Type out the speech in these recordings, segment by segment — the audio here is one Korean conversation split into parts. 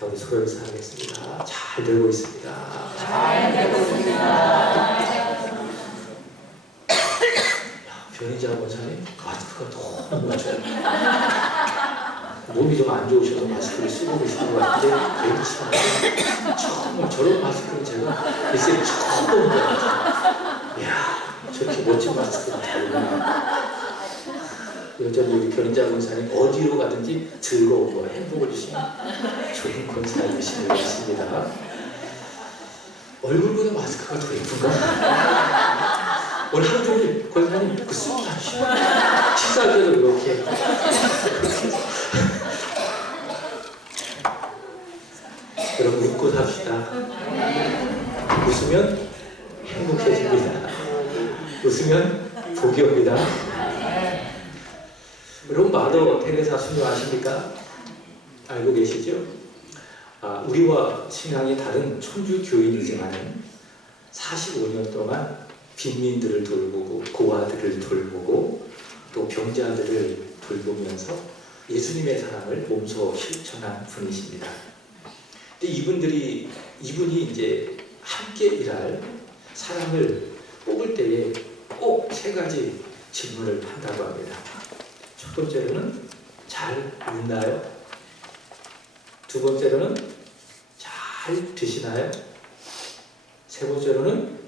자, 우리 서로 인사하겠습니다. 잘 되고 있습니다. 잘 되고 있습니다. 변희자 원사님 마스크가 너무 맞아요. 몸이 좀 안 좋으셔서 마스크를 쓰고 계시는 것 같은데 그렇지 않아요. 정말 저런 마스크는 제가 일생에 처음 보는 것 같아요. 이야, 저렇게 멋진 마스크가 다르구나. 여전히 우리 변희자 원사님 어디로 가든지 즐거움과 행복을 주시는 좋은 권사님이신 것 같습니다. 얼굴보다 마스크가 더 예쁜가? 오늘 하루 종일 권사님 그 쓰고 다니시고 식사할 때도 이렇게 여러분 웃고 삽시다. 웃으면 행복해집니다. 웃으면 복이 옵니다. 여러분 마더 테레사 수녀 아십니까? 알고 계시죠? 우리와 신앙이 다른 천주 교인이지만 45년 동안 빈민들을 돌보고 고아들을 돌보고 또 병자들을 돌보면서 예수님의 사랑을 몸소 실천한 분이십니다. 근데 이분이 이제 함께 일할 사람을 뽑을 때에 꼭 3가지 질문을 한다고 합니다. 첫 번째로는 잘 웃나요? 두 번째로는 잘 드시나요? 세 번째로는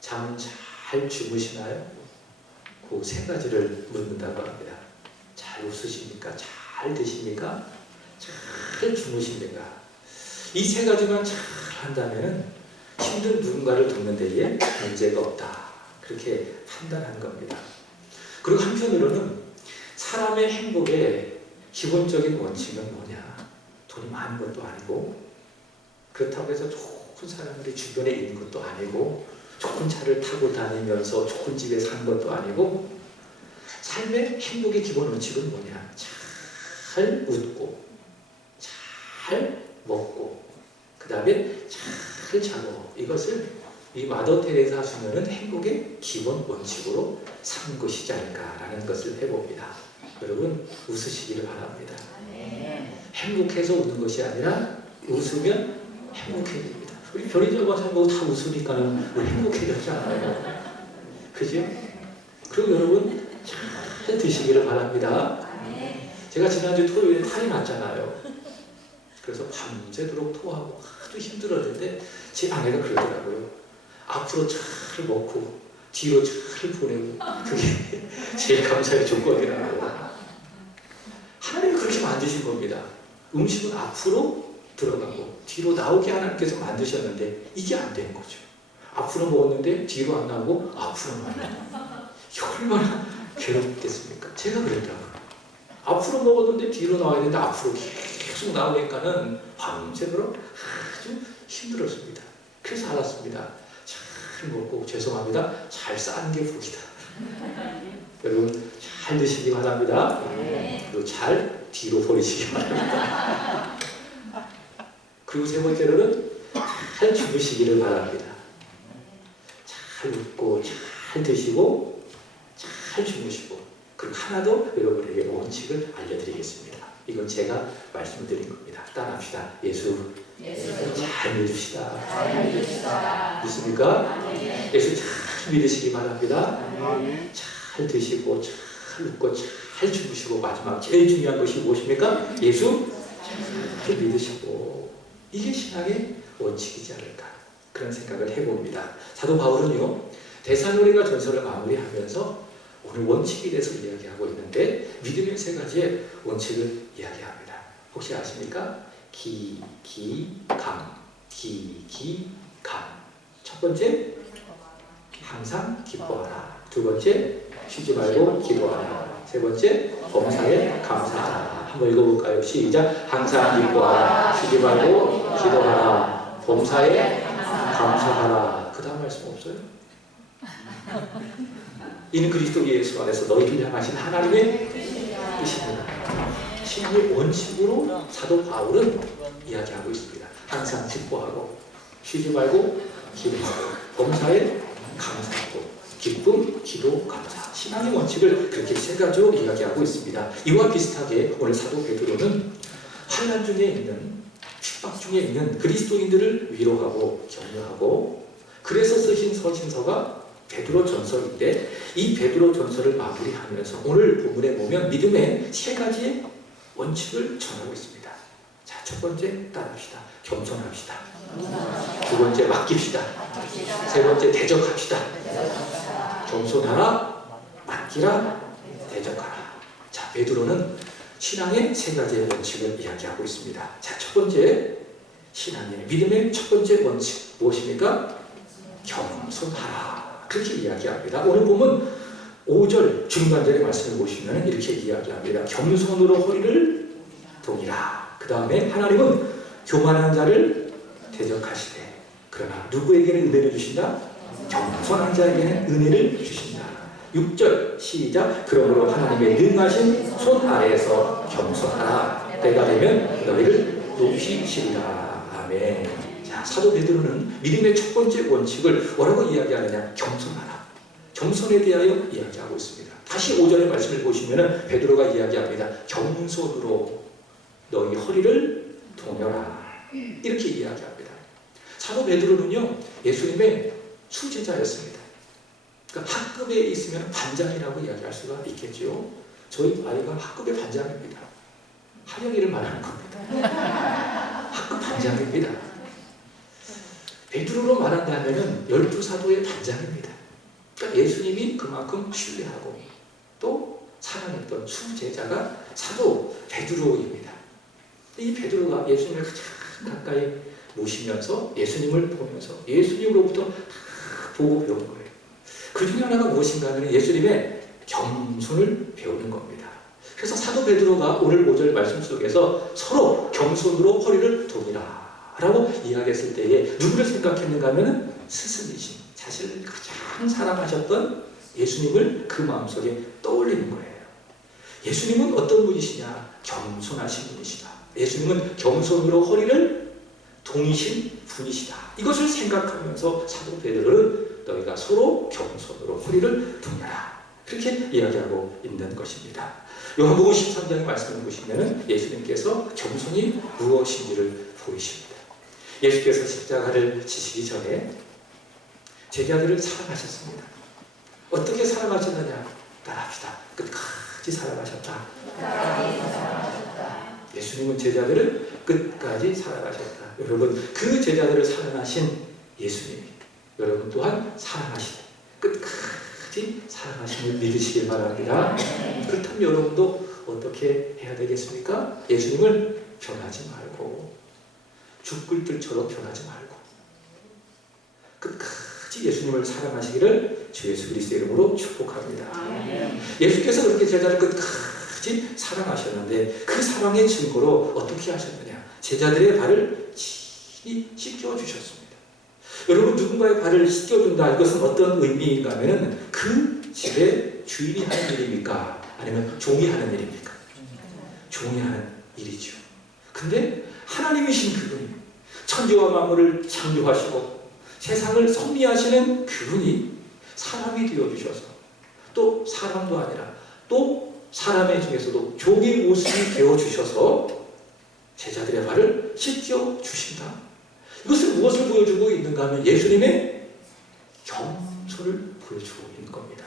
잠 잘 주무시나요? 그 3가지를 묻는다고 합니다. 잘 웃으십니까? 잘 드십니까? 잘 주무십니까? 이 3가지만 잘 한다면 힘든 누군가를 돕는 데에 문제가 없다. 그렇게 판단한 겁니다. 그리고 한편으로는 사람의 행복의 기본적인 원칙은 뭐냐? 돈이 많은 것도 아니고 그렇다고 해서 좋은 사람들이 주변에 있는 것도 아니고 좋은 차를 타고 다니면서 좋은 집에 사는 것도 아니고 삶의 행복의 기본 원칙은 뭐냐? 잘 웃고 잘 먹고 그 다음에 잘 자고 이것을 이 마더 테레사 수녀는 행복의 기본 원칙으로 삼은 것이지 않을까라는 것을 해봅니다. 여러분 웃으시기를 바랍니다. 행복해서 웃는 것이 아니라 웃으면 행복해집니다. 우리 변희자 원사님 보고 다 웃으니까는 우리 행복해졌잖아요. 그죠? 그리고 여러분 잘 드시기를 바랍니다. 제가 지난주 토요일에 탈이 났잖아요. 그래서 밤새도록 토하고 아주 힘들었는데 제 아내가 그러더라고요. 앞으로 잘 먹고 뒤로 잘 보내고 그게 제일 감사의 조건이라고. 하나님이 그렇게 만드신 겁니다. 음식은 앞으로 들어가고 뒤로 나오게 하나님께서 만드셨는데 이게 안 된 거죠. 앞으로 먹었는데 뒤로 안 나오고 앞으로만 나오고 얼마나 괴롭겠습니까? 제가 그랬다고요. 앞으로 먹었는데 뒤로 나와야 되는데 앞으로 계속 나오니까는 밤새도록 아주 힘들었습니다. 그래서 알았습니다. 잘 먹고 죄송합니다. 잘 싸는 게 복이다. 여러분 잘 드시기 바랍니다. 그리고 잘 뒤로 버리시기 바랍니다. 그리고 3번째로는 잘 주무시기를 바랍니다. 잘 웃고 잘 드시고 잘 주무시고 그리고 하나 더 여러분에게 원칙을 알려드리겠습니다. 이건 제가 말씀드린 겁니다. 따라합시다. 예수 잘 믿읍시다. 믿습니까? 예수 잘 믿으시기 바랍니다. 잘 드시고 잘 웃고 잘 주무시고 마지막 제일 중요한 것이 무엇입니까? 예수 잘 믿으시고 이게 신앙의 원칙이지 않을까 그런 생각을 해봅니다. 사도 바울은요 데살로니가 전서를 마무리하면서 오늘 원칙에 대해서 이야기하고 있는데 믿음의 3가지의 원칙을 이야기합니다. 혹시 아십니까? 감. 첫 번째 항상 기뻐하라. 두 번째 쉬지 말고 기도하라. 세 번째 범사에 감사하라. 한번 읽어볼까요? 시작. 항상 기뻐하라. 쉬지 말고 기도하라. 범사에 감사하라. 그 다음 말씀 없어요? 이는 그리스도 예수 안에서 너희를 향하신 하나님의 뜻입니다. 신의 원칙으로 사도 바울은 이야기하고 있습니다. 항상 기뻐하고 쉬지 말고 기도하고 범사에 감사하고 기쁨, 기도, 감사. 신앙의 원칙을 그렇게 3가지로 이야기하고 있습니다. 이와 비슷하게 오늘 사도 베드로는 환난 중에 있는 핍박 중에 있는 그리스도인들을 위로하고 격려하고, 그래서 쓰신 서신서가 베드로 전서인데, 이 베드로 전서를 마무리하면서 오늘 본문에 보면 믿음의 세 가지의 원칙을 전하고 있습니다. 자, 첫 번째 따릅시다. 겸손합시다. 두 번째 맡깁시다. 세 번째 대적합시다. 겸손하라, 맡기라, 대적하라. 자, 베드로는 신앙의 세 가지의 원칙을 이야기하고 있습니다. 자, 첫 번째 신앙의 믿음의 첫 번째 원칙 무엇입니까? 겸손하라. 그렇게 이야기합니다. 오늘 보면 5절 중간절의 말씀을 보시면 이렇게 이야기합니다. 겸손으로 허리를 동이라. 그 다음에 하나님은 교만한 자를 대적하시되 그러나 누구에게는 은혜를 주신다? 겸손한 자에게는 은혜를 주신다. 6절 시작. 그러므로 하나님의 능하신 손 아래에서 겸손하라. 때가 되면 너희를 높이시리라. 아멘. 자, 사도 베드로는 믿음의 첫 번째 원칙을 뭐라고 이야기하느냐? 겸손하라. 겸손에 대하여 이야기하고 있습니다. 다시 5절의 말씀을 보시면 베드로가 이야기합니다. 겸손으로 너희 허리를 동여라. 이렇게 이야기합니다. 사도 베드로는요, 예수님의 수제자였습니다. 그러니까 학급에 있으면 반장이라고 이야기할 수가 있겠죠. 저희 아이가 학급의 반장입니다. 하영이를 말하는 겁니다. 학급 반장입니다. 베드로로 말한다면 12사도의 반장입니다. 그러니까 예수님이 그만큼 신뢰하고 또 사랑했던 수제자가 사도 베드로입니다. 이 베드로가 예수님을 가장 가까이 모시면서 예수님을 보면서 예수님으로부터 보고 배운 거예요. 그 중에 하나가 무엇인가 하면 예수님의 겸손을 배우는 겁니다. 그래서 사도 베드로가 오늘 5절 말씀 속에서 서로 겸손으로 허리를 동이라 라고 이야기했을 때에 누구를 생각했는가 하면 스승이신 자신을 가장 사랑하셨던 예수님을 그 마음속에 떠올리는 거예요. 예수님은 어떤 분이시냐? 겸손하신 분이시다. 예수님은 겸손으로 허리를 동이신 분이시다. 이것을 생각하면서 사도 베드로는 너희가 서로 겸손으로 허리를 동여라. 그렇게 이야기하고 있는 것입니다. 요한복음 13장의 말씀을 보시면 예수님께서 겸손이 무엇인지를 보이십니다. 예수께서 십자가를 지시기 전에 제자들을 사랑하셨습니다. 어떻게 사랑하셨느냐? 따라합시다. 끝까지 사랑하셨다. 예수님은 제자들을 끝까지 사랑하셨다. 여러분, 그 제자들을 사랑하신 예수님이 여러분 또한 사랑하시다. 끝까지 사랑하심을 믿으시길 바랍니다. 그렇다면 여러분도 어떻게 해야 되겠습니까? 예수님을 변하지 말고 죽을 뜰처럼 변하지 말고 끝까지 예수님을 사랑하시기를 주 예수 그리스도의 이름으로 축복합니다. 예수께서 그렇게 제자를 끝까지 사랑하셨는데 그 사랑의 증거로 어떻게 하셨느냐? 제자들의 발을 친히 씻겨주셨습니다. 여러분, 누군가의 발을 씻겨준다, 이것은 어떤 의미인가 하면 그 집의 주인이 하는 일입니까? 아니면 종이 하는 일입니까? 종이 하는 일이죠. 근데 하나님이신 그분이 천지와 만물을 창조하시고 세상을 섭리하시는 그분이 사람이 되어주셔서 또 사람도 아니라 또 사람의 중에서도 종의 모습이 되어주셔서 제자들의 발을 씻겨주신다. 이것은 무엇을 보여주고 있는가 하면 예수님의 겸손을 보여주고 있는 겁니다.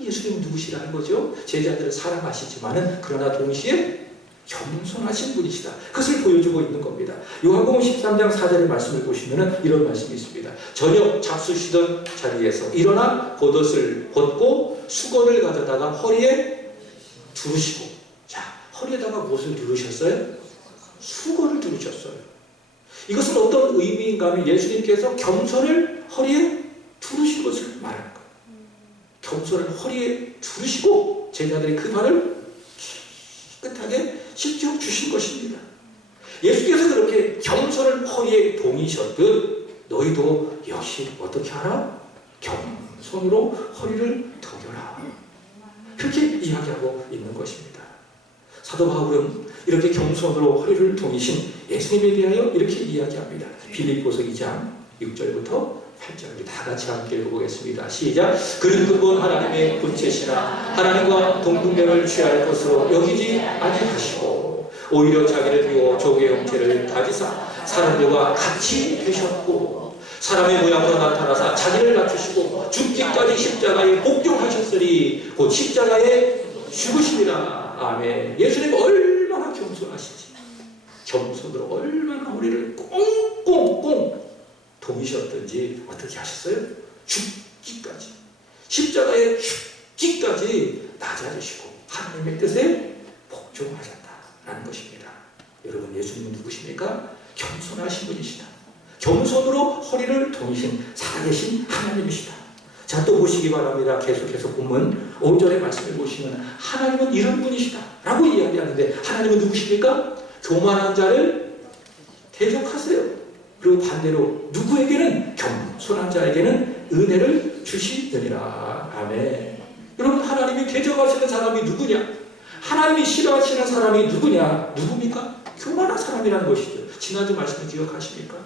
예수님은 누구시라는 거죠? 제자들을 사랑하시지만은 그러나 동시에 겸손하신 분이시다. 그것을 보여주고 있는 겁니다. 요한복음 13장 4절의 말씀을 보시면 이런 말씀이 있습니다. 저녁 잡수시던 자리에서 일어나 겉옷을 벗고 수건을 가져다가 허리에 두르시고, 자, 허리에다가 무엇을 두르셨어요? 수건을 두르셨어요. 이것은 어떤 의미인가 하면 예수님께서 겸손을 허리에 두르신 것을 말하는 거예요. 겸손을 허리에 두르시고 제자들이 그 발을 깨끗하게 씻겨주신 것입니다. 예수께서 그렇게 겸손을 허리에 동이셨듯 너희도 역시 어떻게 하라? 겸손으로 허리를 동여라. 그렇게 이야기하고 있는 것입니다. 사도 바울은 이렇게 겸손으로 허리를 동이신 예수님에 대하여 이렇게 이야기합니다. 빌립보서 2장 6절부터 8절 다 같이 함께 읽어보겠습니다. 시작. 그는 근본 하나님의 본체시나 하나님과 동등됨을 취할 것으로 여기지 아니하시고 오히려 자기를 비워 조개 형체를 가지사 사람들과 같이 되셨고 사람의 모양으로 나타나사 자기를 낮추시고 죽기까지 십자가에 복종하셨으니 곧 십자가에 죽으심이라. 아멘. 예수님 얼마나 겸손하시지. 겸손으로 얼마나 우리를 꽁꽁꽁 동이셨든지 어떻게 하셨어요? 죽기까지, 십자가에 죽기까지 낮아지시고 하나님의 뜻에 복종하셨다라는 것입니다. 여러분, 예수님은 누구십니까? 겸손하신 분이시다. 겸손으로 허리를 동이신 살아계신 하나님이시다. 자, 또 보시기 바랍니다. 계속해서 본문 5절의 말씀을 보시면 하나님은 이런 분이시다 라고 이야기하는데, 하나님은 누구십니까? 교만한 자를 대적하세요. 그리고 반대로 누구에게는, 겸손한 자에게는 은혜를 주시느니라. 아멘. 여러분, 하나님이 대적하시는 사람이 누구냐? 하나님이 싫어하시는 사람이 누구냐? 누굽니까? 교만한 사람이라는 것이죠. 지난주 말씀을 기억하십니까?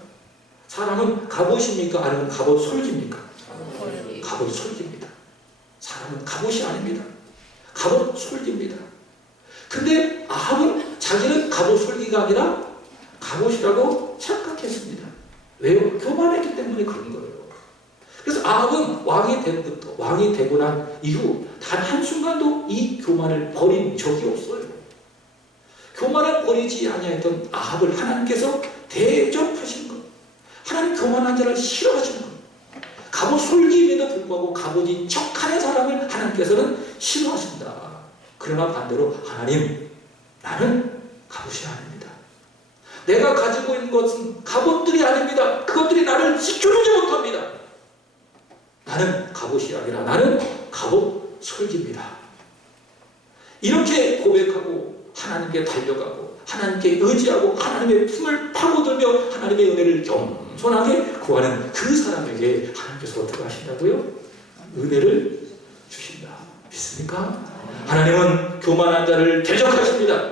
사람은 갑옷입니까? 아니면 갑옷 솔기입니까? 갑옷 솔기입니다. 사람은 갑옷이 아닙니다. 갑옷 솔기입니다. 근데 아합은 자기는 갑옷 솔기가 아니라 갑옷이라고 착각했습니다. 왜요? 교만했기 때문에 그런 거예요. 그래서 아합은 왕이 되고부터, 왕이 되고 난 이후 단 한순간도 이 교만을 버린 적이 없어요. 교만을 버리지 아니했던 아합을 하나님께서 대접하신 것. 하나님 교만한 자를 싫어하시는 것. 갑옷 솔기임에도 불구하고 갑옷인 척하는 사람을 하나님께서는 싫어하신다. 그러나 반대로 하나님, 나는 갑옷이 아닙니다. 내가 가지고 있는 것은 갑옷들이 아닙니다. 그것들이 나를 지켜주지 못합니다. 나는 갑옷이 아니라 나는 갑옷 솔기입니다. 이렇게 고백하고 하나님께 달려가고 하나님께 의지하고 하나님의 품을 파고들며 하나님의 은혜를 겸손하게 구하는 그 사람에게 하나님께서 어떻게 하신다고요? 은혜를 주신다. 믿습니까? 하나님은 교만한 자를 대적하십니다.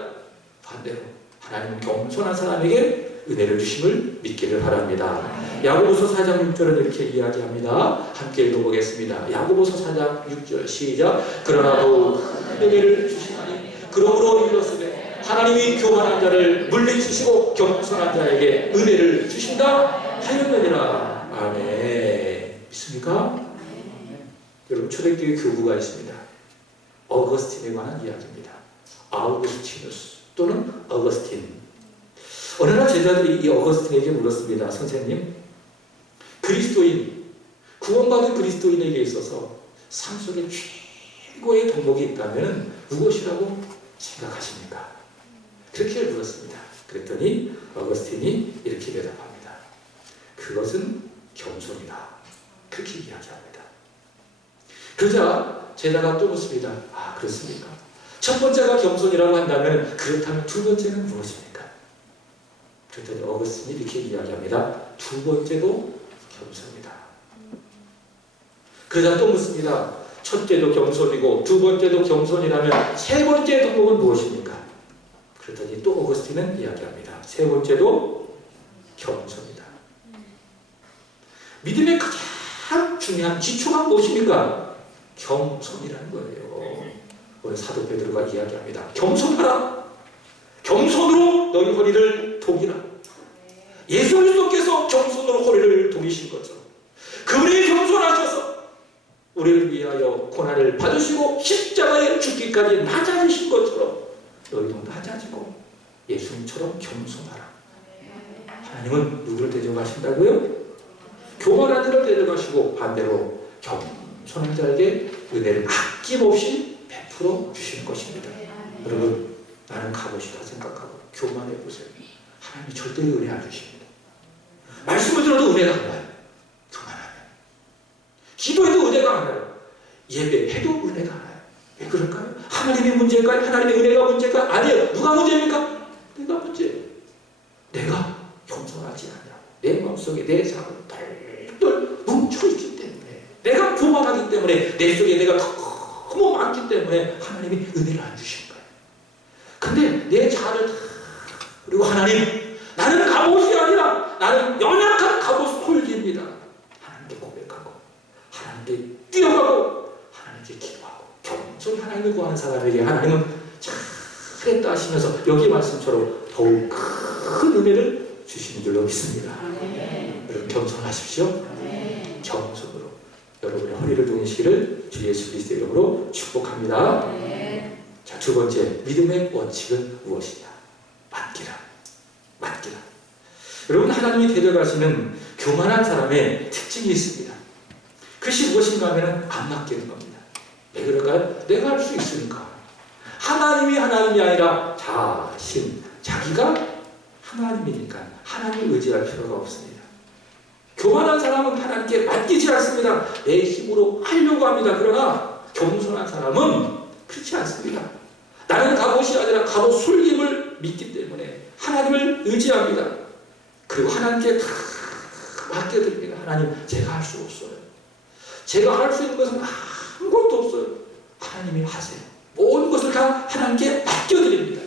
반대로 하나님은 겸손한 사람에게 은혜를 주심을 믿기를 바랍니다. 야고보서 4장 6절은 이렇게 이야기합니다. 함께 읽어보겠습니다. 야고보서 4장 6절 시작. 그러나 더욱 은혜를 주시나니 그러므로 이르렀으되 하나님이 교만한 자를 물리치시고 겸손한 자에게 은혜를 주신다 하였느니라. 아멘. 믿습니까? 여러분, 초대교회 교부가 있습니다. 어거스틴에 관한 이야기입니다. 아우구스티누스 또는 어거스틴. 어느 날 제자들이 이 어거스틴에게 물었습니다. 선생님, 그리스도인, 구원받은 그리스도인에게 있어서 삶 속에 최고의 덕목이 있다면 무엇이라고 생각하십니까? 그렇게 물었습니다. 그랬더니 어거스틴이 이렇게 대답합니다. 그것은 겸손이다. 그렇게 이야기합니다. 그러자 제자가 또 묻습니다. 아, 그렇습니까? 첫 번째가 겸손이라고 한다면 그렇다면 두 번째는 무엇입니까? 그랬더니 어거스틴이 이렇게 이야기합니다. 두 번째도 겸손이다. 그러자 또 묻습니다. 첫째도 겸손이고 두 번째도 겸손이라면 세 번째 덕목은 무엇입니까? 그랬더니 또 어거스틴은 이야기합니다. 세 번째도 겸손이다. 믿음의 가장 중요한 기초가 무엇입니까? 겸손이라는 거예요. 오늘 사도 베드로가 이야기합니다. 겸손하라. 겸손으로 너희 허리를 동이라. 예수 그리스도께서 겸손으로 허리를 동이신 것처럼 그분이 겸손하셔서 우리를 위하여 고난을 받으시고 십자가에 죽기까지 낮아지신 것처럼 너희도 낮아지고 예수님처럼 겸손하라. 하나님은 누구를 대접하신다고요? 교만한 자를 대접하시고 반대로 겸손한 자에게 은혜를 아낌없이 베풀어 주시는 것입니다. 여러분, 나는 갑옷이다 생각하고 교만해 보세요. 하나님이 절대 은혜 안 주십니다. 말씀을 들어도 은혜가 안 와요. 교만하면. 기도해도 은혜가 안 와요. 예배해도 은혜가 안 와요. 왜 그럴까요? 하나님의 문제일까요? 하나님의 은혜가 문제일까요? 아니에요. 누가 문제입니까? 내가 문제예요. 내가 겸손하지 않냐고. 내 마음속에 내 사랑을 덜덜 뭉쳐있기 때문에, 내가 교만하기 때문에, 내 속에 내가 너무 많기 때문에 하나님이 은혜를 안 주신 거예요. 근데 내 자아를 그리고 하나님, 나는 갑옷이 아니라 나는 연약한 갑옷 솔기입니다. 하나님께 고백하고 하나님께 뛰어가고 하나님께 기도하고 겸손히 하나님을 구하는 사람에게 하나님은 참 잘했다 하시면서 여기 말씀처럼 더욱 큰 은혜를 주시는 줄로 믿습니다. 여러분 겸손하십시오. 겸손으로 여러분의 허리를 동이시기를 주 예수 그리스도의 이름으로 축복합니다. 자, 두 번째 믿음의 원칙은 무엇이냐? 맡기라. 맡기라. 여러분 하나님이 대적하시는 교만한 사람의 특징이 있습니다. 그것이 무엇인가 하면 안 맡기는 겁니다. 왜 그럴까요? 내가 할 수 있으니까. 하나님이 아니라 자기가 하나님이니까 하나님을 의지할 필요가 없습니다. 교만한 사람은 하나님께 맡기지 않습니다. 내 힘으로 하려고 합니다. 그러나 겸손한 사람은 그렇지 않습니다. 나는 갑옷이 아니라 갑옷 솔김을 믿기 때문에 하나님을 의지합니다. 그리고 하나님께 다 맡겨드립니다. 하나님, 제가 할 수 없어요. 제가 할 수 있는 것은 아무것도 없어요. 하나님이 하세요. 모든 것을 다 하나님께 맡겨드립니다.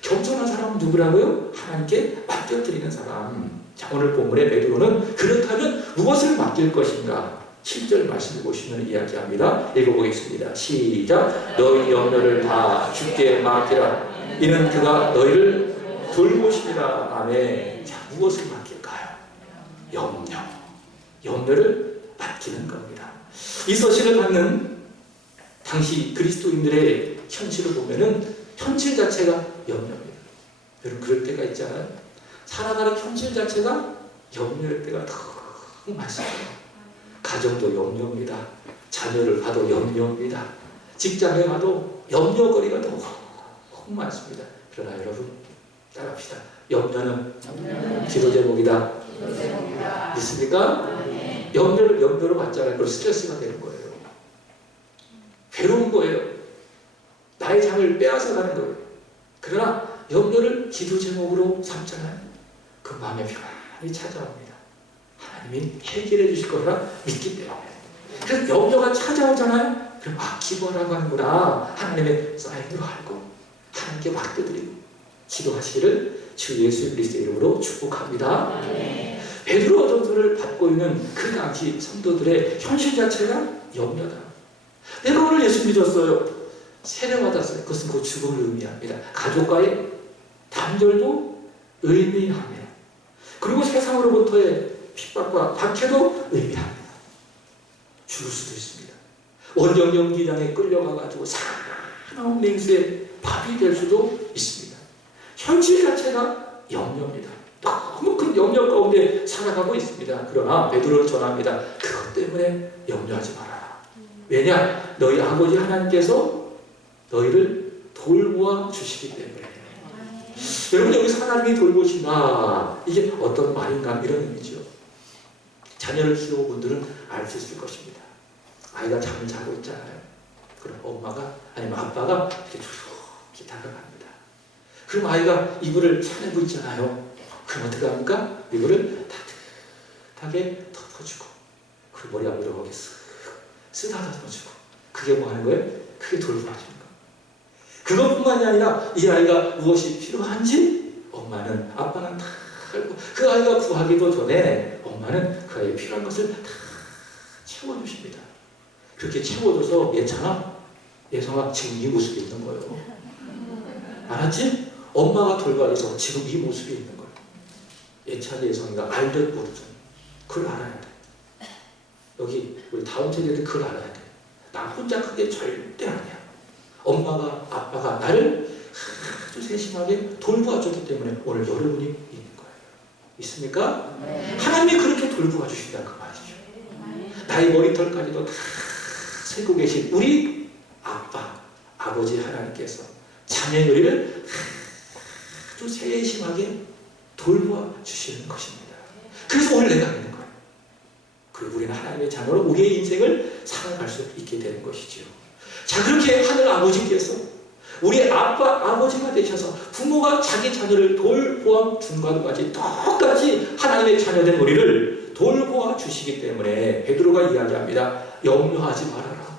겸손한 사람은 누구라고요? 하나님께 맡겨드리는 사람. 자, 오늘 본문의 베드로는 그렇다면 무엇을 맡길 것인가? 7절 말씀을 보시면 이야기합니다. 읽어보겠습니다. 시작. 너희 염려를 다 주께 맡기라. 이는 그가 너희를 돌보시리라. 아멘. 자, 무엇을 맡길까요? 염려를 맡기는 겁니다. 이 서신을 받는 당시 그리스도인들의 현실을 보면은 현실 자체가 염려입니다. 여러분 그럴 때가 있잖아요. 살아가는 현실 자체가 염려일 때가 너무 많습니다. 가정도 염려입니다. 자녀를 봐도 염려입니다. 직장에 가도 염려거리가 너무 많습니다. 그러나 여러분 따라합시다. 염려는 기도 제목이다. 믿습니까? 염려로 받잖아요. 그걸 스트레스가 되는 거예요. 괴로운 거예요. 나의 장을 빼앗아 가는 거예요. 그러나 염려를 기도 제목으로 삼잖아요. 그 마음에 평안이 찾아옵니다. 하나님이 해결해 주실 거라 믿기 때문에. 그래서 염려가 찾아오잖아요. 그럼 기도하라고 하는구나. 하나님의 사인으로 알고 하나님께 맡겨드리고 기도하시기를 주 예수 그리스도의 이름으로 축복합니다. 베드로 전서를 받고 있는 그 당시 성도들의 현실 자체가 염려다. 내가 오늘 예수 믿었어요. 세례받았어요. 그것은 곧 죽음을 의미합니다. 가족과의 단절도 의미합니다. 그리고 세상으로부터의 핍박과 박해도 의미합니다. 죽을 수도 있습니다. 원정 연기장에 끌려가가지고 사나운 맹수의 밥이 될 수도 있습니다. 현실 자체가 염려입니다. 너무 큰 염려 가운데 살아가고 있습니다. 그러나 베드로는 전합니다. 그것 때문에 염려하지 말아라. 왜냐? 너희 아버지 하나님께서 너희를 돌보아 주시기 때문에. 여러분 여기서 하나님이 돌보신다. 이게 어떤 말인가 이런 의미죠. 자녀를 키워본 분들은 알 수 있을 것입니다. 아이가 잠을 자고 있잖아요. 그럼 엄마가 아니면 아빠가 이렇게 조용히 다가갑니다. 그럼 아이가 이불을 차내고 있잖아요. 그럼 어떻게 합니까? 이불을 따뜻하게 덮어주고 그리고 머리 앞으로 거기 쓰다듬어주고 그게 뭐 하는 거예요? 그게 돌봐주는 거예요. 그것뿐만이 아니라 이 아이가 무엇이 필요한지 아빠는 다 알고 그 아이가 구하기도 전에 엄마는 그 아이의 필요한 것을 다 채워주십니다. 그렇게 채워줘서 얘잖아. 예성아 지금 이 모습이 있는 거예요. 알았지? 엄마가 돌봐줘서 지금 이 모습이 있는 거예요. 예찬이 예성이가 알듯 모르죠. 그걸 알아야 돼. 여기 우리 다음 세대들 그걸 알아야 돼. 나 혼자 그게 절대 아니야. 엄마가 아빠가 나를 아주 세심하게 돌봐줬기 때문에 오늘 여러분이 있는 거예요. 있습니까? 네. 하나님이 그렇게 돌봐 주신다 그 말이죠. 나의 머리털까지도 다 세고 계신 우리 아버지 하나님께서 자녀의 우리를 아주 세심하게 돌봐 주시는 것입니다. 그래서 오늘 내가 있는 거예요. 그리고 우리는 하나님의 자녀로 우리의 인생을 살아갈 수 있게 되는 것이죠. 자, 그렇게 하늘 아버지께서 우리 아버지가 되셔서 부모가 자기 자녀를 돌보아 준 것과 같이 똑같이 하나님의 자녀된 우리를 돌보아 주시기 때문에 베드로가 이야기합니다. 염려하지 말아라.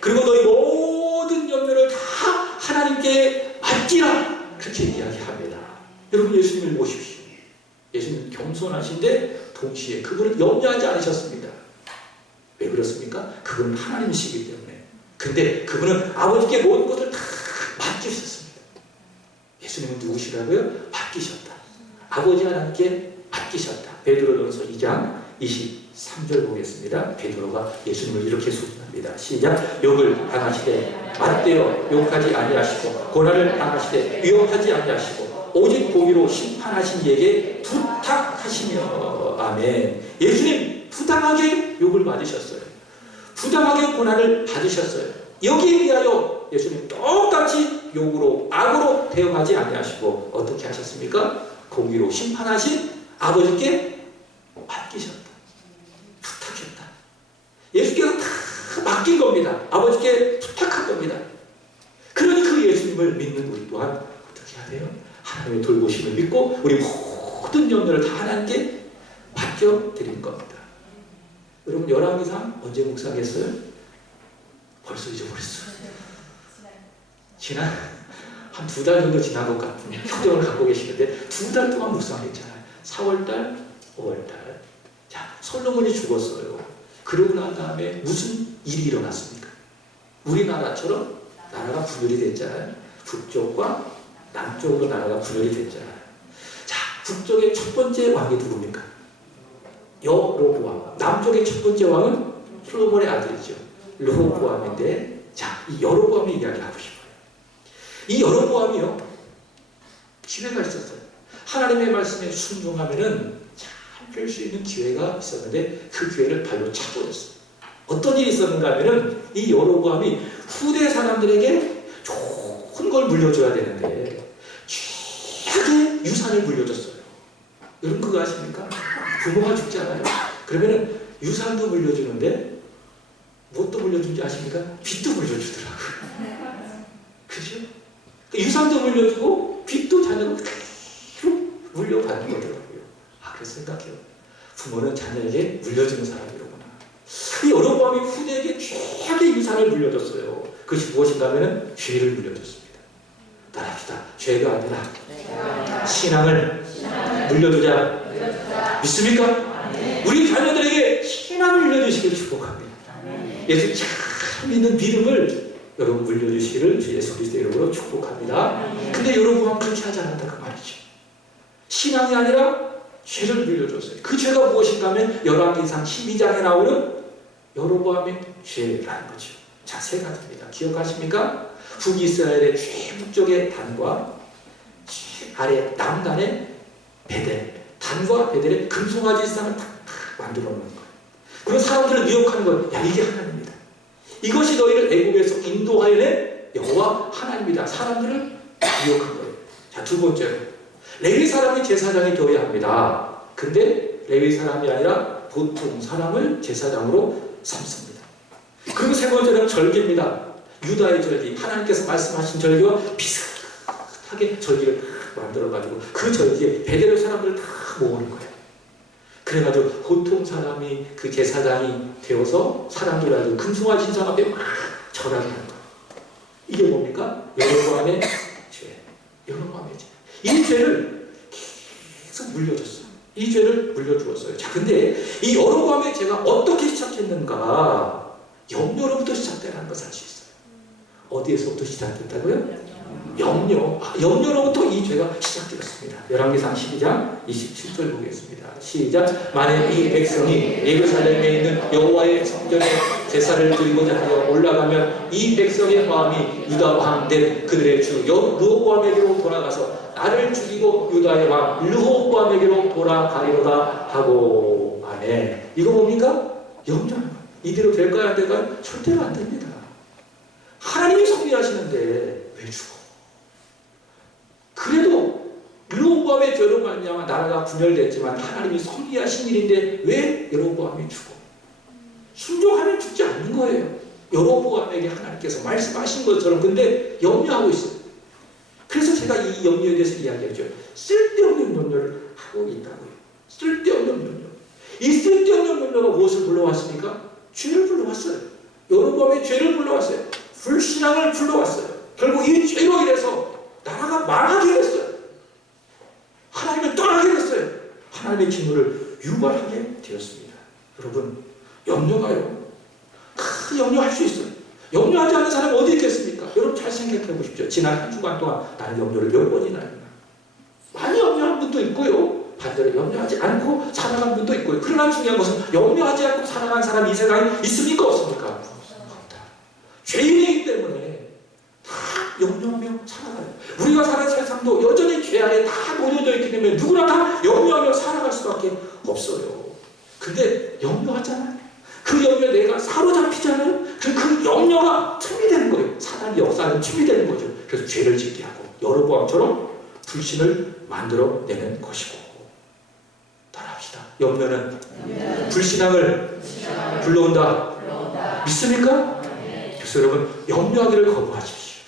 그리고 너희 모든 염려를 다 하나님께 맡기라. 그렇게 이야기합니다. 여러분 예수님을 보십시오. 예수님은 겸손하신데 동시에 그분은 염려하지 않으셨습니다. 왜 그렇습니까? 그분은 하나님이시기 때문에. 근데 그분은 아버지께 모든 것을 다 맡기셨습니다. 예수님은 누구시라고요? 바뀌셨다. 아버지 하나님께 바뀌셨다. 베드로전서 2장 23절 보겠습니다. 베드로가 예수님을 이렇게 소개합니다. 시작. 욕을 당하시되 맞대어 욕하지 아니하시고 고난을 당하시되 위협하지 아니하시고 오직 공의로 심판하신 이에게 부탁하시며. 아멘. 예수님 부당하게 욕을 받으셨어요. 부당하게 고난을 받으셨어요. 여기에 비하여 예수님 똑같이 욕으로 악으로 대응하지 아니하시고 어떻게 하셨습니까? 공의로 심판하신 아버지께 맡기셨다. 부탁했다. 예수께서 다 맡긴 겁니다. 아버지께 부탁한 겁니다. 그러니 그 예수님을 믿는 우리 또한 어떻게 해야 돼요? 하나님의 돌보심을 믿고 우리 모든 염려를 다 하나님께 맡겨드리는 겁니다. 여러분 열왕기상 언제 묵상했어요? 벌써 잊어버렸어요. 지난 한 2달 정도 지난 것 같은 표정을 갖고 계시는데 2달 동안 묵상했잖아요. 4월달, 5월달. 자, 솔로몬이 죽었어요. 그러고 난 다음에 무슨 일이 일어났습니까? 우리나라처럼 나라가 분열이 됐잖아요. 북쪽과 남쪽으로 나라가 분열이 됐잖아요. 자, 북쪽의 첫 번째 왕이 누굽니까? 여로보암. 남쪽의 첫 번째 왕은 솔로몬의 아들이죠. 르호보암인데, 자, 이 여로보암의 이야기를 하고 싶어요. 이 여로보암이요, 기회가 있었어요. 하나님의 말씀에 순종하면은 잘 될 수 있는 기회가 있었는데 그 기회를 발로 차버렸어요. 어떤 일이 있었는가 하면은 이 여로보암이 후대 사람들에게 좋은 걸 물려줘야 되는데 최악의 유산을 물려줬어요. 여러분 그거 아십니까? 부모가 죽잖아요. 그러면은 유산도 물려주는데 무엇도 물려준지 아십니까? 빚도 물려주더라고요. 그죠? 유산도 물려주고 빚도 자녀가 계속 물려받는 거더라고요. 아, 그래서 생각해요. 부모는 자녀에게 물려주는 사람이로구나. 이 여로보암이 후대에게 최악의 유산을 물려줬어요. 그것이 무엇인가 하면 죄를 물려줬습니다. 따라합시다. 죄가 아니라 신앙을 물려주자. 믿습니까? 우리 자녀들에게 신앙을 물려주시길 축복합니다. 예수 참 믿는 믿음을 여러분 물려주시기를 주 예수 그리스도 이름으로 축복합니다. 근데 여러분은 그렇게 하지 않는다 그 말이죠. 신앙이 아니라 죄를 물려줬어요. 그 죄가 무엇인가 하면 열왕기상 12장에 나오는 여로보암의 죄라는 거죠. 자, 3가지입니다. 기억하십니까? 북이스라엘의 최북쪽의 단과 아래 남단의 베델. 단과 베델의 금송아지 쌍을 탁 만들어 놓는 거예요. 그리고 사람들을 미혹하는 거예요. 야, 이게 하나님이다. 이것이 너희를 애국에서 인도하여낸 여호와 하나님이다. 사람들을 미혹한 거예요. 자, 2번째로 레위 사람이 제사장이 되어야 합니다. 근데 레위 사람이 아니라 보통 사람을 제사장으로 삼습니다. 그리고 3번째는 절기입니다. 유다의 절기, 하나님께서 말씀하신 절기와 비슷하게 절기를 만들어가지고 그 절기에 베델의 사람들을 다 모으는 거예요. 그래가지고 보통 사람이 그 제사장이 되어서 사람들 아주 금송아지 신상 앞에 막 절하게 하는 거예요. 이게 뭡니까? 여로보암의 죄. 여로보암의 죄. 이 죄를 계속 물려줬어요. 이 죄를 물려주었어요. 자, 근데 이 여로보암의 죄가 어떻게 시작했는가? 염려로부터 시작되라는 것을 알 수 있어요. 어디에서부터 시작됐다고요? 염려로부터 이 죄가 시작되었습니다. 열왕기상 12장 27절 보겠습니다. 시작. 만일 이 백성이 예루살렘에 있는 여호와의 성전에 제사를 드리고자 하여 올라가면 이 백성의 마음이 유다 왕 된 그들의 주 르호보암에게로 돌아가서 나를 죽이고 유다의 왕 르호보암에게로 돌아가리로다 하고. 아멘. 이거 뭡니까? 염려하는 거예요. 이대로 될까요? 안 될까요? 절대로 안 됩니다. 하나님이 섭리하시는데 왜 죽어? 그래도 르호보암의 죄로 말미암아 나라가 분열됐지만 하나님이 섭리하신 일인데 왜 여로보암이 죽어? 순종하면 죽지 않는 거예요. 여로보암에게 하나님께서 말씀하신 것처럼. 근데 염려하고 있어요. 그래서 제가 이 염려에 대해서 이야기하죠. 쓸데없는 염려를 하고 있다고요. 쓸데없는 염려. 이 쓸데없는 염려가 무엇을 불러왔습니까? 죄를 불러왔어요. 여로보암의 죄를 불러왔어요. 불신앙을 불러왔어요. 결국 이 죄로 인해서 나라가 망하게 됐어요. 하나님을 떠나게 됐어요. 하나님의 기물을 유발하게 되었습니다. 여러분, 염려가요, 큰 염려할 수 있어요. 염려하지 않는 사람이 어디 있겠습니까? 여러분 잘 생각해 보십시오. 지난 한 주간 동안 나는 염려를 몇 번이나 했나? 많이 염려한 분도 있고요. 반대로 염려하지 않고 살아간 분도 있고요. 그러나 중요한 것은 염려하지 않고 살아간 사람이 이 세상에 있습니까? 없습니까? 없다. 죄인이기 때문에 다 염려하며 살아가요. 우리가 사는 세상도 여전히 죄 아래 다 놓여져 있기 때문에 누구나 다 염려하며 살아갈 수밖에 없어요. 근데 염려하잖아요. 그 염려에 내가 사로잡히잖아요. 그 염려가 틈이 되는 거예요. 사단의 역사는 틈이 되는 거죠. 그래서 죄를 짓게 하고 여로보암처럼 불신을 만들어내는 것이고. 따라합시다. 염려는 불신앙을 불러온다. 믿습니까? 그래서 여러분 염려하기를 거부하십시오.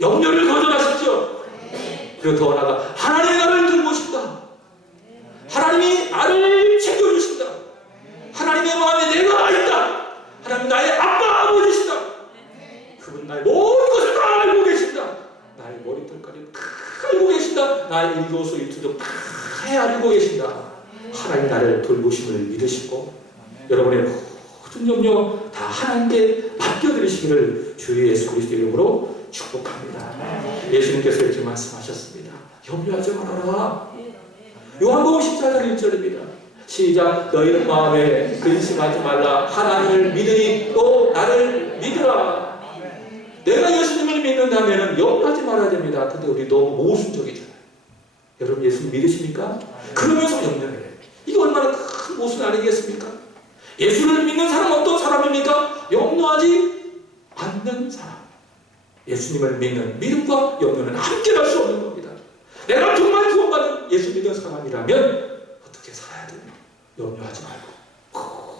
염려를 거절하십시오. 그리고 더 나아가 하나님이 나를 돌보신다. 하나님이 나를 챙겨주신다. 하나님의 마음에 내가 있다. 하나님 나의 아빠 아버지시다. 그분 나의 모든 것을 다 알고 계신다. 나의 머리털까지 다 알고 계신다. 나의 일도수 이투도 다 알고 계신다. 하나님 나를 돌보심을 믿으시고 여러분의 모든 염려 다 하나님께 맡겨드리시기를 주 예수 그리스도의 이름으로 축복합니다. 예수님께서 이렇게 말씀하셨습니다. 염려하지 말아라. 요한복음 14장 1절입니다. 시작. 너희는 마음에 근심하지 말라. 하나님을 믿으니 또 나를 믿으라. 내가 예수님을 믿는다면 염려하지 말아야 됩니다. 근데 우리 너무 모순적이잖아요. 여러분 예수님 믿으십니까? 그러면서 염려해요. 이게 얼마나 큰 모순 아니겠습니까? 예수를 믿는 사람은 어떤 사람입니까? 염려하지 않는 사람. 예수님을 믿는 믿음과 염려는 함께 갈 수 없는 겁니다. 내가 정말 구원받은 예수 믿는 사람이라면 어떻게 살아야 돼요? 염려하지 말고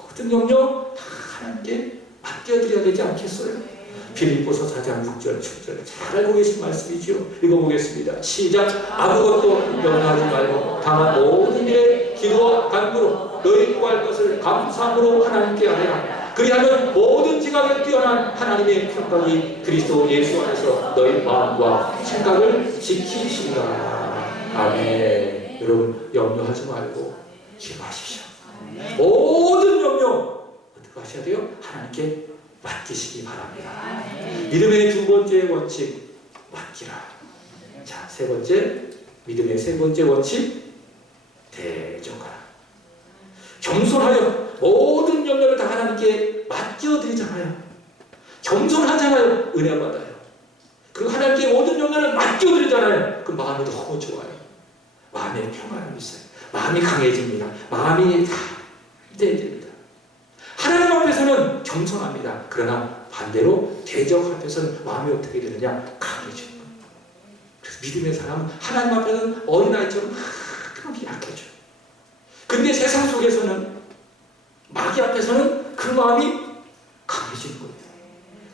모든 염려 다 하나님께 맡겨드려야 되지 않겠어요? 빌립보서 4장 6절 7절 잘 알고 계신 말씀이지요. 읽어보겠습니다. 시작. 아무것도 염려하지 말고 다만 모든 일에 기도와 간구로 너희 구할 것을 감사함으로 하나님께 아뢰라. 그리하면 모든 지각에 뛰어난 하나님의 평강이 그리스도 예수 안에서 너희 마음과 생각을 지키시리라. 아멘. 여러분 염려하지 말고 기도하십시오. 모든 염려 어떻게 하셔야 돼요? 하나님께 맡기시기 바랍니다. 믿음의 두 번째 원칙 맡기라. 자, 세 번째 믿음의 세 번째 원칙 대적하라. 겸손하여 모든 염려를 다 하나님께 맡겨드리잖아요. 겸손하잖아요. 은혜 받아요. 그 하나님께 모든 염려를 맡겨드리잖아요. 그 마음이 너무 좋아요. 마음에 평안함이 있어요. 마음이 강해집니다. 마음이 다 됩니다. 하나님 앞에서는 겸손합니다. 그러나 반대로 대적 앞에서는 마음이 어떻게 되느냐? 강해지는 거예요. 그래서 믿음의 사람은 하나님 앞에서는 어린아이처럼 그렇게 약해져요. 근데 세상 속에서는 마귀 앞에서는 그 마음이 강해지는 거예요.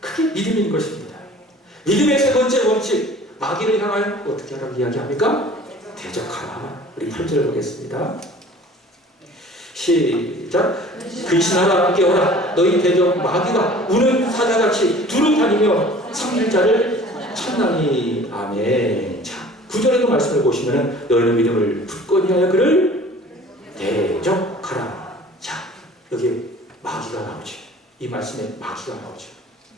그게 믿음인 것입니다. 믿음의 세 번째 원칙 마귀를 향하여 어떻게 하라고 이야기합니까? 대적하라. 우리 8절을 보겠습니다. 시작. 근신하라 깨어라. 너희 대적 마귀가 우는 사자같이 두루 다니며 삼킬 자를 찾나니. 아멘. 자, 9절에도 말씀을 보시면 너희는 믿음을 굳건히 하여 그를 대적하라. 자, 여기 마귀가 나오죠. 이 말씀에 마귀가 나오죠.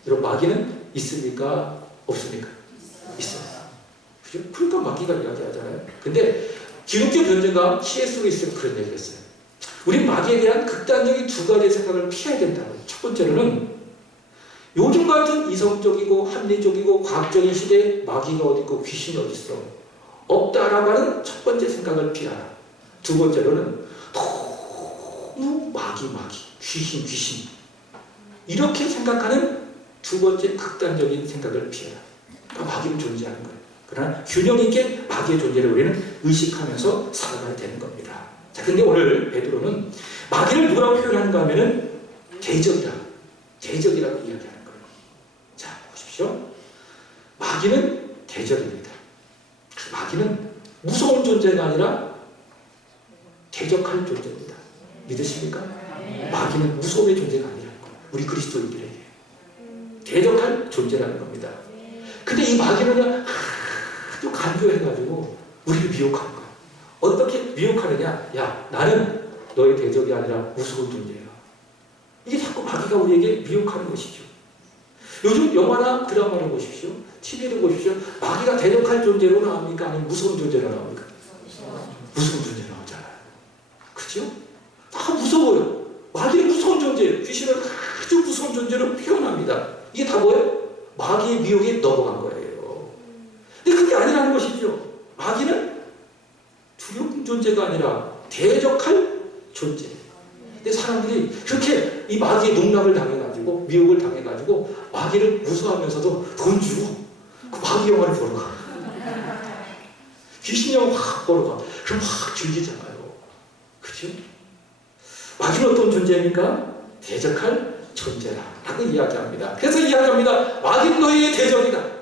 여러분 마귀는 있습니까? 없습니까? 있어요. 그죠? 그러니까 마귀가 이야기하잖아요. 근데 기독교 변증가 C.S. 루이스는 그런 얘기를 했어요. 우리 마귀에 대한 극단적인 두 가지 생각을 피해야 된다고. 첫 번째로는 요즘 같은 이성적이고 합리적이고 과학적인 시대에 마귀가 어디 있고 귀신이 어디 있어 없다라고 하는 첫 번째 생각을 피하라. 두 번째로는 너무 마귀 귀신 이렇게 생각하는 두 번째 극단적인 생각을 피해라. 그러니까 마귀는 존재하는 거예요. 그러나 균형 있게 마귀의 존재를 우리는 의식하면서 살아가야 되는 겁니다. 자, 근데 오늘 베드로는 마귀를 뭐라고 표현하는가 하면은 대적이라고 이야기하는 거예요. 자, 보십시오. 마귀는 대적입니다. 마귀는 무서운 존재가 아니라 대적할 존재입니다. 믿으십니까? 마귀는 무서움의 존재가 아니라는 거예요. 우리 그리스도인들에게 대적할 존재라는 겁니다. 근데 이 마귀는 아주 간교해가지고 우리를 미혹하는 거예요. 어떻게 미혹하느냐? 야, 나는 너의 대적이 아니라 무서운 존재야. 이게 자꾸 마귀가 우리에게 미혹하는 것이죠. 요즘 영화나 드라마를 보십시오. TV를 보십시오. 마귀가 대적할 존재로 나옵니까? 아니면 무서운 존재로 나옵니까? 무서운 존재로 나오잖아요. 그죠? 다 무서워요. 마귀는 무서운 존재예요. 귀신은 아주 무서운 존재로 표현합니다. 이게 다 뭐예요? 마귀의 미혹에 넘어간 거예요. 근데 그게 아니라는 것이죠. 마귀는 두려운 존재가 아니라 대적할 존재. 근데 사람들이 그렇게 이 마귀의 농락을 당해가지고 미혹을 당해가지고 마귀를 무서워하면서도 돈 주고 그 마귀 영화를 보러 가. 귀신 영화 확 보러 가. 그럼 확 즐기잖아요. 그죠? 마귀는 어떤 존재입니까? 대적할 존재라고 이야기합니다. 그래서 이야기합니다. 마귀는 너희의 대적이다.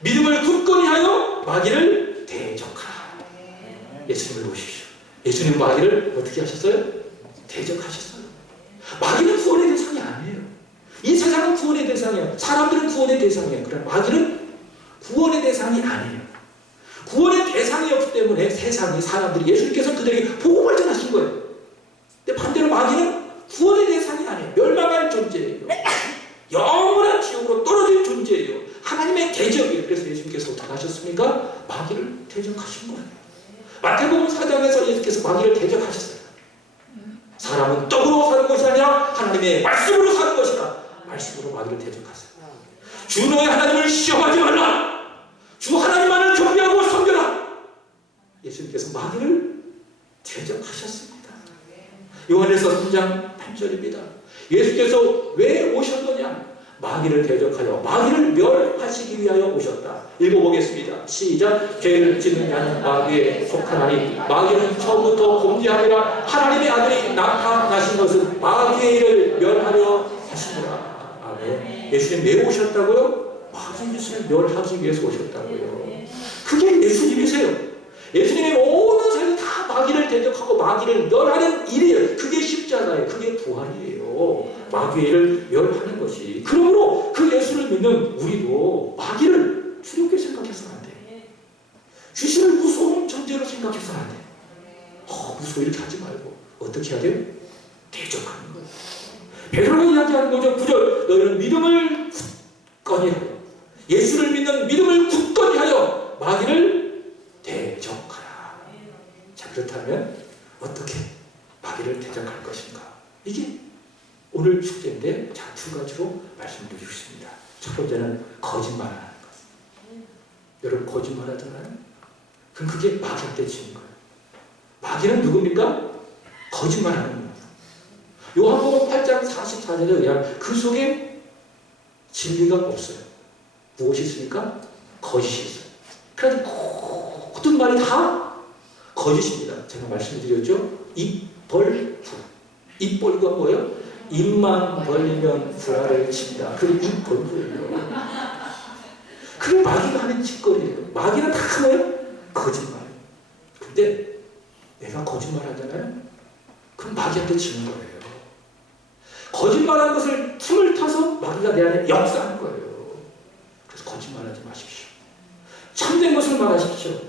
믿음을 굳건히 하여 마귀를 대적하라. 예수님을 보십시오. 예수님 마귀를 어떻게 하셨어요? 대적하셨어요. 마귀는 구원의 대상이 아니에요. 이 세상은 구원의 대상이에요. 사람들은 구원의 대상이에요. 그러나 마귀는 구원의 대상이 아니에요. 구원의 대상이 없기 때문에 세상이 사람들이 예수님께서 그들에게 복음을 전하신 거예요. 근데 반대로 마귀는 구원의 대상이 아니에요. 멸망할 존재예요. 영원한 지옥으로 떨어질 존재예요. 하나님의 대적이에요. 그래서 예수님께서 어떻게 하셨습니까? 마귀를 대적하신 거예요. 마태복음 4장에서 예수께서 마귀를 대적하셨어요. 사람은 떡으로 사는 것이 아니라 하나님의 말씀으로 사는 것이다. 말씀으로 마귀를 대적하세요. 주 너의 하나님을 시험하지 말라. 주 하나님만을 경배하고 섬겨라. 예수님께서 마귀를 대적하셨습니다. 요한에서 3장 8절입니다. 예수께서 왜 오셨느냐? 마귀를 대적하여 마귀를 멸하시기 위하여 오셨다. 읽어보겠습니다. 시작. 죄를 짓는 자는 마귀에 속하나니 마귀는 처음부터 범죄하니라. 하나님의 아들이 나타나신 것은 마귀의 일을 멸하려 하시니라. 아멘. 예수님 왜 오셨다고요? 마귀 짓을 멸하기 위해서 오셨다고요. 그게 예수님이세요. 예수님의 모든 삶이 다 마귀를 대적하고 마귀를 멸하는 일이에요. 그게 십자가예요. 그게 부활이에요. 마귀의 일을 멸하는 것이. 그러므로 그 예수를 믿는 우리도 마귀를 두렵게 생각해서는 안 돼. 귀신을 무서운 존재로 생각해서는 안 돼. 무서워 이렇게 하지 말고 어떻게 해야 돼요? 대적하는 거예요. 베드로가 이야기하는 거죠. 9절. 너희는 믿음을 굳건히 하여 예수를 믿는 믿음을 굳건히 하여 마귀를 대적하라. 자, 그렇다면 어떻게 마귀를 대적할 것인가? 이게 오늘 숙제인데, 자, 두 가지로 말씀드리고 싶습니다. 첫 번째는 거짓말하는 것. 여러분 거짓말하잖아요. 그럼 그게 마귀한테 지는 거예요. 마귀는 누굽니까? 거짓말하는 겁니다. 요한복음 8장 44절에 의하면 그 속에 진리가 없어요. 무엇이 있습니까? 거짓이 있어요. 그래서 모든 말이 다 거짓입니다. 제가 말씀드렸죠? 입벌부. 입벌부가 뭐예요? 입만 벌리면 불화를 친다. 그게 입벌부예요. 그게 마귀가 하는 짓거리예요. 마귀는 다 뭐예요? 거짓말. 근데 내가 거짓말 하잖아요? 그럼 마귀한테 지는 거예요. 거짓말하는 것을 틈을 타서 마귀가 내 안에 역사하는 거예요. 그래서 거짓말하지 마십시오. 참된 것을 말하십시오.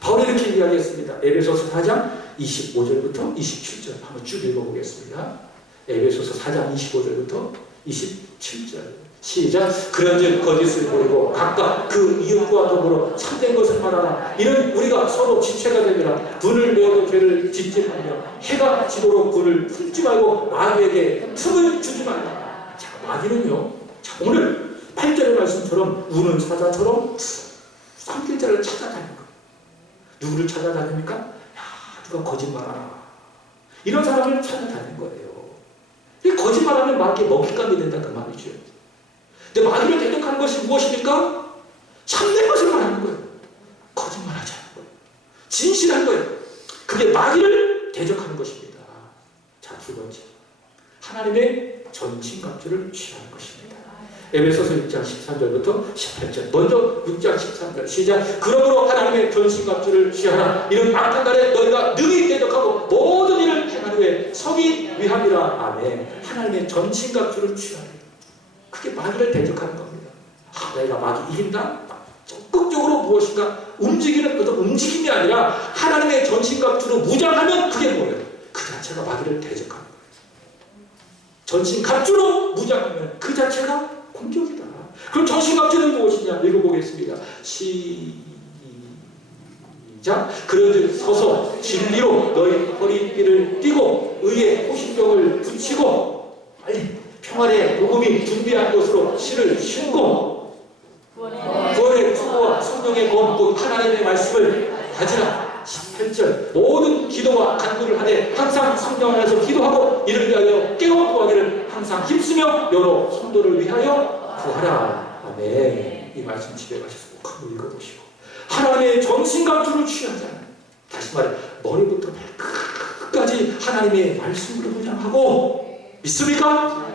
바울이 이렇게 이야기했습니다. 에베소서 4장 25절부터 27절 한번 쭉 읽어보겠습니다. 에베소서 4장 25절부터 27절 시작. 그런즉 거짓을 버리고 각각 그 이웃과 더불어 참된 것을 말하라. 이는 우리가 서로 지체가 되리라. 분을 메어도 죄를 짓지 말며 해가 지도록 분을 품지 말고 마귀에게 틈을 주지 말라. 자, 마귀는요, 자, 오늘 8절의 말씀처럼 우는 사자처럼 삼킬자를 찾아다니는 거예요. 누구를 찾아다닙니까? 야, 누가 거짓말하나. 이런 사람을 찾아다니는 거예요. 거짓말하면 마귀의 먹잇감이 된다 그 말이죠. 근데 마귀를 대적하는 것이 무엇입니까? 참된 것을 말하는 거예요. 거짓말하지 않는 거예요. 진실한 거예요. 그게 마귀를 대적하는 것입니다. 자, 두 번째. 하나님의 전신갑주를 취하는 것입니다. 에베소서 6장 13절부터 18절. 먼저 6장 13절 시작. 그러므로 하나님의 전신갑주를 취하라. 이는 악한 날에 너희가 능히 대적하고 모든 일을 행한 후에 서기 위함이라. 아멘. 하나님의 전신갑주를 취하라. 그게 마귀를 대적하는 겁니다. 내가 마귀 이긴다? 적극적으로 무엇인가 움직이는 어떤 움직임이 아니라 하나님의 전신갑주로 무장하면 그게 뭐예요? 그 자체가 마귀를 대적하는 거예요. 전신갑주로 무장하면 그 자체가 공격이다. 그럼 전신갑주는 무엇이냐? 읽어보겠습니다. 시작. 그러듯 서서 진리로 너희 허리띠를 띠고 의의 호신경을 붙이고 빨리 평안의 복음이 준비한 것으로 실을 신고 구원의 투구와 성령의 검 하나님의 말씀을 가지라. 18절 모든 기도와 간구를 하되 항상 성령 안에서 기도하고 이를 위하여 깨어 구하기를 항상 힘쓰며 여러 성도를 위하여 구하라. 아멘. 이 말씀 집에 가셔서 꼭 한번 읽어보시고 하나님의 전신갑주를 취하잖아요. 다시 말해 머리부터 발끝까지 하나님의 말씀으로 무장하고 믿습니까?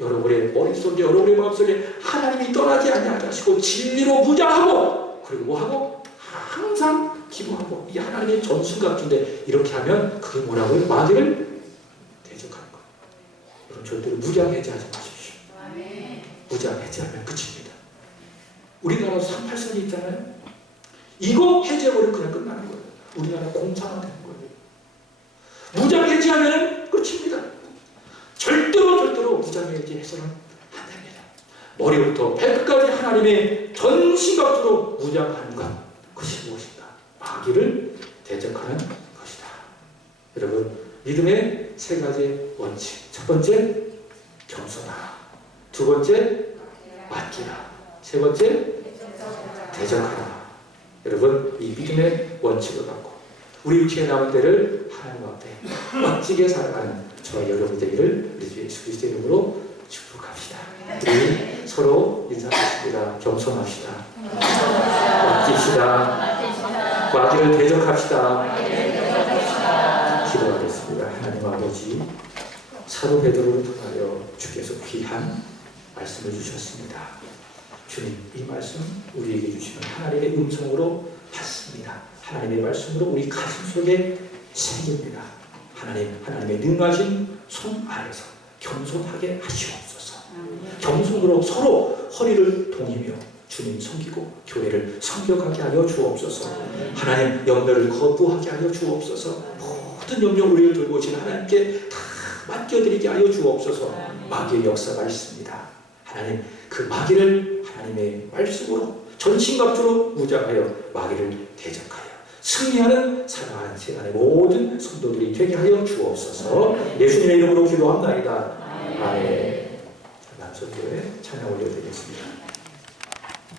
여러분의 머릿속에 여러분의 마음속에 하나님이 떠나지 않게 하시고 진리로 무장하고 그리고 뭐하고? 항상 기도하고 이 하나님의 전신갑주인데 이렇게 하면 그게 뭐라고요? 마귀를 대적하는 거예요. 여러분 절대로 무장 해제하지 마십시오. 무장 해제하면 끝입니다. 우리나라 38선이 있잖아요. 이거 해제하면 그냥 끝나는 거예요. 우리나라 공산화 되는 거예요. 무장 해제하면 끝입니다. 절대로 무장 해제해서는 안 됩니다. 머리부터 발끝까지 하나님의 전신갑주로 무장하는 것. 그것이 무엇인가? 마귀를 대적하는 것이다. 여러분, 믿음의 세 가지 원칙. 첫 번째, 겸손하라. 두 번째, 맡기라. 세 번째, 대적하라. 여러분, 이 믿음의 원칙을 갖고 우리 육체에 남은 때를 하나님 앞에 멋지게 살아가는 저와 여러분들을 우리 주 예수 그리스도의 이름으로 축복합시다. 우리 서로 인사하십니다. 겸손합시다. 맡깁시다. 마귀를 대적합시다. 기도하겠습니다. 하나님 아버지, 사도 베드로를 통하여 주께서 귀한 말씀을 주셨습니다. 주님, 이 말씀 우리에게 주시는 하나님의 음성으로 받습니다. 하나님의 말씀으로 우리 가슴 속에 새깁니다. 하나님의 능하신 손 아래서 겸손하게 하시옵소서. 겸손으로 서로 허리를 동이며 주님 섬기고 교회를 섬겨가게 하여 주옵소서. 하나님 염려를 거부하게 하여 주옵소서. 모든 염려 우리를 돌보시는 하나님께 다 맡겨드리게 하여 주옵소서. 마귀의 역사가 있습니다. 하나님 그 마귀를 하나님의 말씀으로 전신갑주로 무장하여 마귀를 대적하여 승리하는 사랑하는 세상의 모든 성도들이 되게 하여 주옵소서. 예수님의 이름으로 기도합나이다. 아멘. 남성교회 찬양 올려드리겠습니다.